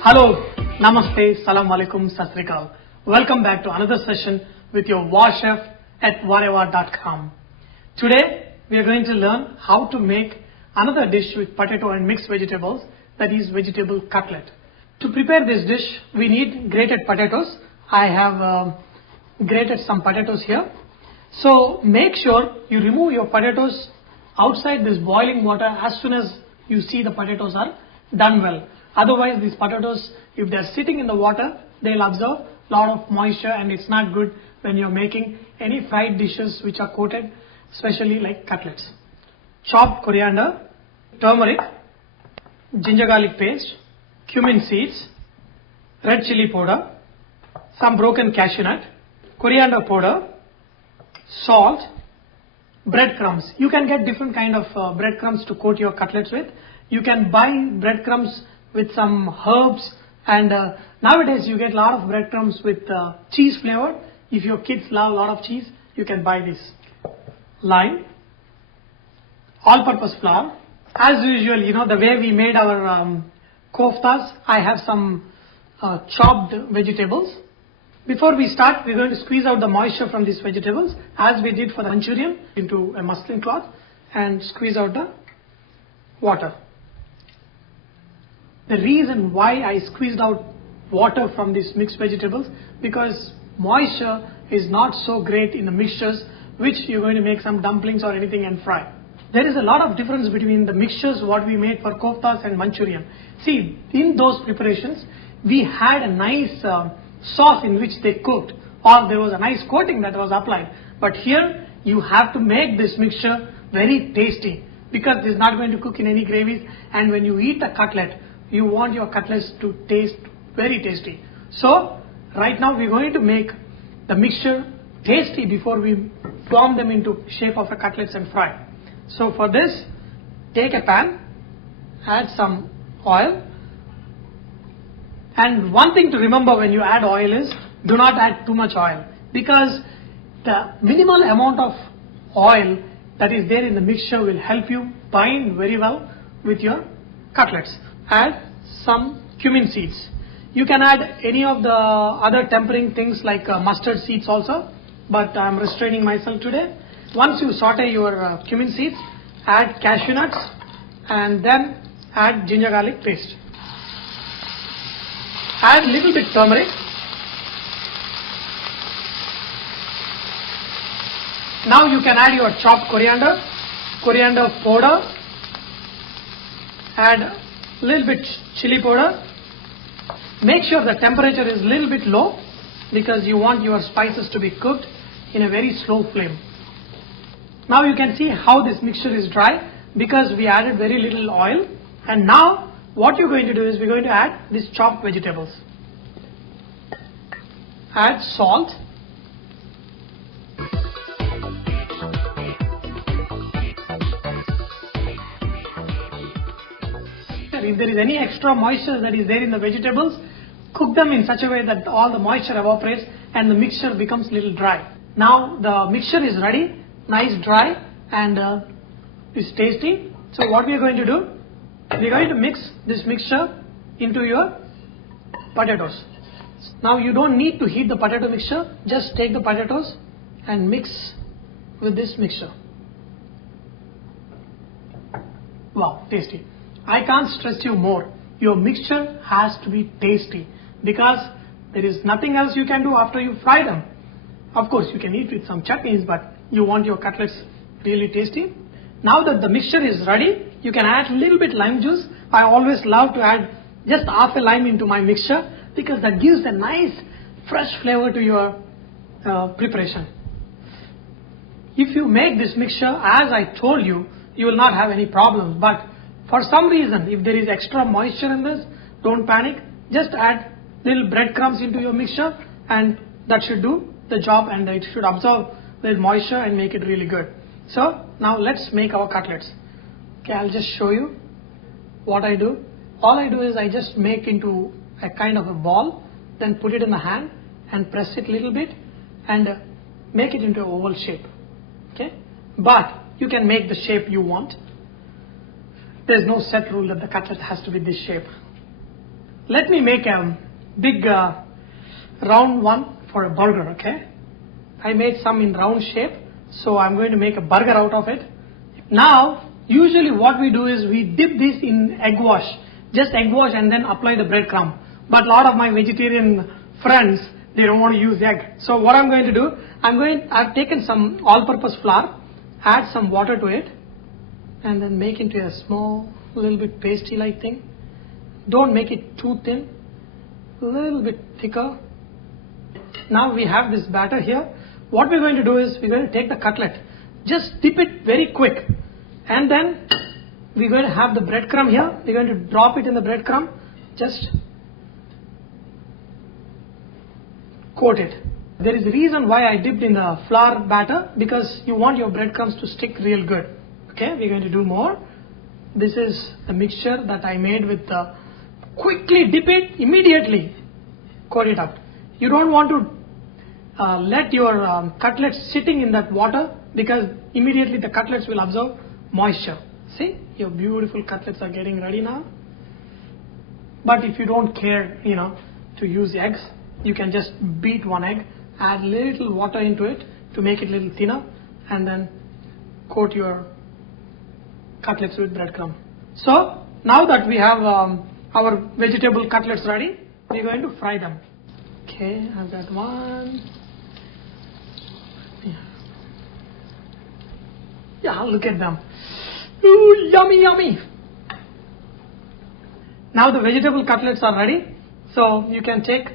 Hello, Namaste, Salam Alaikum, Sat Sri Akal. Welcome back to another session with your War Chef at whatever.com. Today we are going to learn how to make another dish with potato and mixed vegetables, that is vegetable cutlet. To prepare this dish we need grated potatoes. I have grated some potatoes here. So make sure you remove your potatoes outside this boiling water as soon as you see the potatoes are done well. Otherwise these potatoes, if they are sitting in the water, they will absorb a lot of moisture and it's not good when you are making any fried dishes which are coated, especially like cutlets. Chopped coriander, turmeric, ginger garlic paste, cumin seeds, red chili powder, some broken cashew nut, coriander powder, salt, breadcrumbs. You can get different kind of breadcrumbs to coat your cutlets with. You can buy breadcrumbs with some herbs, and nowadays you get a lot of breadcrumbs with cheese flavor. If your kids love a lot of cheese, you can buy this. Lime, all-purpose flour. As usual, you know the way we made our koftas, I have some chopped vegetables. Before we start, we're going to squeeze out the moisture from these vegetables as we did for the Manchurian into a muslin cloth and squeeze out the water. The reason why I squeezed out water from these mixed vegetables, because moisture is not so great in the mixtures which you're going to make some dumplings or anything and fry. There is a lot of difference between the mixtures what we made for koftas and Manchurian. See, in those preparations we had a nice sauce in which they cooked, or there was a nice coating that was applied. But here you have to make this mixture very tasty, because this is not going to cook in any gravies, and when you eat a cutlet, you want your cutlets to taste very tasty. So right now we're going to make the mixture tasty before we form them into shape of a cutlets and fry. So for this, take a pan, add some oil, and one thing to remember when you add oil is do not add too much oil, because the minimal amount of oil that is there in the mixture will help you bind very well with your cutlets. Add some cumin seeds. You can add any of the other tempering things like mustard seeds also, but I am restraining myself today. Once you saute your cumin seeds, add cashew nuts and then add ginger garlic paste. Add little bit turmeric. Now you can add your chopped coriander, coriander powder, add little bit chili powder. Make sure the temperature is little bit low, because you want your spices to be cooked in a very slow flame. Now you can see how this mixture is dry, because we added very little oil. And now what you're going to do is we're going to add these chopped vegetables. Add salt. If there is any extra moisture that is there in the vegetables, cook them in such a way that all the moisture evaporates and the mixture becomes little dry. Now the mixture is ready, nice dry, and is tasty. So what we are going to do, we are going to mix this mixture into your potatoes. Now you don't need to heat the potato mixture, just take the potatoes and mix with this mixture. Wow, tasty. I can't stress you more. Your mixture has to be tasty, because there is nothing else you can do after you fry them. Of course, you can eat with some chutneys, but you want your cutlets really tasty. Now that the mixture is ready, you can add a little bit lime juice. I always love to add just half a lime into my mixture, because that gives a nice fresh flavor to your preparation. If you make this mixture as I told you, you will not have any problems. But for some reason, if there is extra moisture in this, don't panic. Just add little breadcrumbs into your mixture, and that should do the job, and it should absorb the moisture and make it really good. So now let's make our cutlets. Okay, I'll just show you what I do. All I do is I just make into a kind of a ball, then put it in the hand and press it a little bit and make it into an oval shape. Okay, but you can make the shape you want. There's no set rule that the cutlet has to be this shape. Let me make a big round one for a burger, okay? I made some in round shape, so I'm going to make a burger out of it. Now, usually what we do is we dip this in egg wash, just egg wash and then apply the breadcrumb. But a lot of my vegetarian friends, they don't want to use egg. So what I'm going to do, I've taken some all-purpose flour, add some water to it, and then make into a small, little bit pasty-like thing. Don't make it too thin, a little bit thicker. Now we have this batter here. What we're going to do is we're going to take the cutlet, just dip it very quick, and then we're going to have the breadcrumb here. We're going to drop it in the breadcrumb, just coat it. There is a reason why I dipped in the flour batter, because you want your breadcrumbs to stick real good. Okay, we're going to do more. This is the mixture that I made with the, quickly dip it, immediately coat it up. You don't want to let your cutlets sitting in that water, because immediately the cutlets will absorb moisture. See, your beautiful cutlets are getting ready now. But if you don't care, to use eggs, you can just beat one egg, add little water into it to make it a little thinner, and then coat your cutlets with breadcrumb. So now that we have our vegetable cutlets ready, we're going to fry them. Okay, I've got one. Yeah, look at them. Ooh, yummy, yummy. Now the vegetable cutlets are ready. So you can take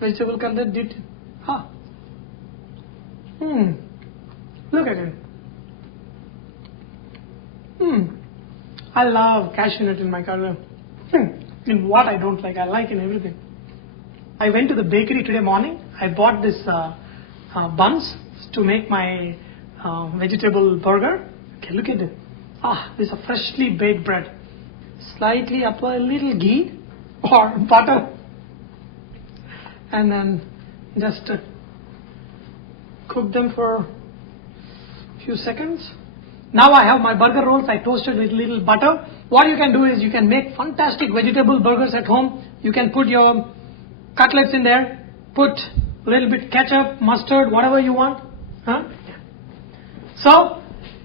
vegetable cutlet, dip. Look at it. I love cashew nut in my cutlet. In what I don't like, I like in everything. I went to the bakery today morning. I bought this buns to make my vegetable burger. Okay, look at it. This is a freshly baked bread. Slightly apply a little ghee or butter, and then just cook them for a few seconds. Now I have my burger rolls. I toasted with little butter. What you can do is you can make fantastic vegetable burgers at home. You can put your cutlets in there, put a little bit ketchup, mustard, whatever you want. So,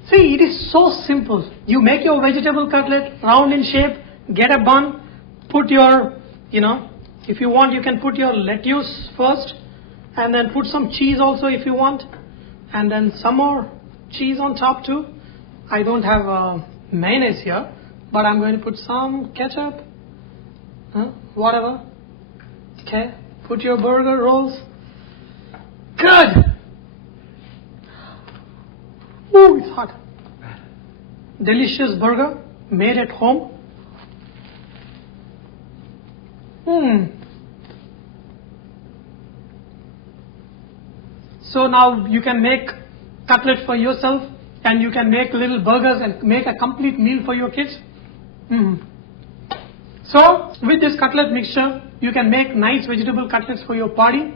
see, it is so simple. You make your vegetable cutlet round in shape, get a bun, put your, if you want, you can put your lettuce first, and then put some cheese also if you want, and then some more cheese on top too. I don't have mayonnaise here, but I'm going to put some ketchup, whatever. Okay, put your burger rolls. Good. Ooh, it's hot. Delicious burger made at home. So now you can make cutlet for yourself, and you can make little burgers and make a complete meal for your kids. So with this cutlet mixture, you can make nice vegetable cutlets for your party.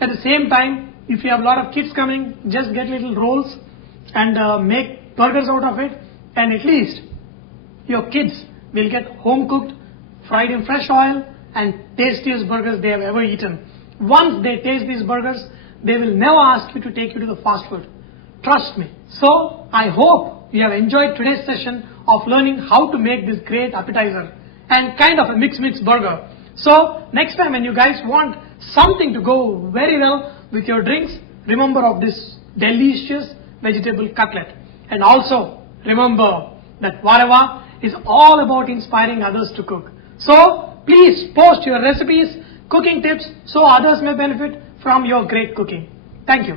At the same time, if you have a lot of kids coming, just get little rolls and make burgers out of it, and at least your kids will get home cooked, fried in fresh oil, and tastiest burgers they have ever eaten. Once they taste these burgers, they will never ask you to take you to the fast food. Trust me. So I hope you have enjoyed today's session of learning how to make this great appetizer and kind of a mix burger. So next time when you guys want something to go very well with your drinks, remember of this delicious vegetable cutlet. And also remember that Vareva is all about inspiring others to cook. So please post your recipes, cooking tips, so others may benefit from your great cooking. Thank you.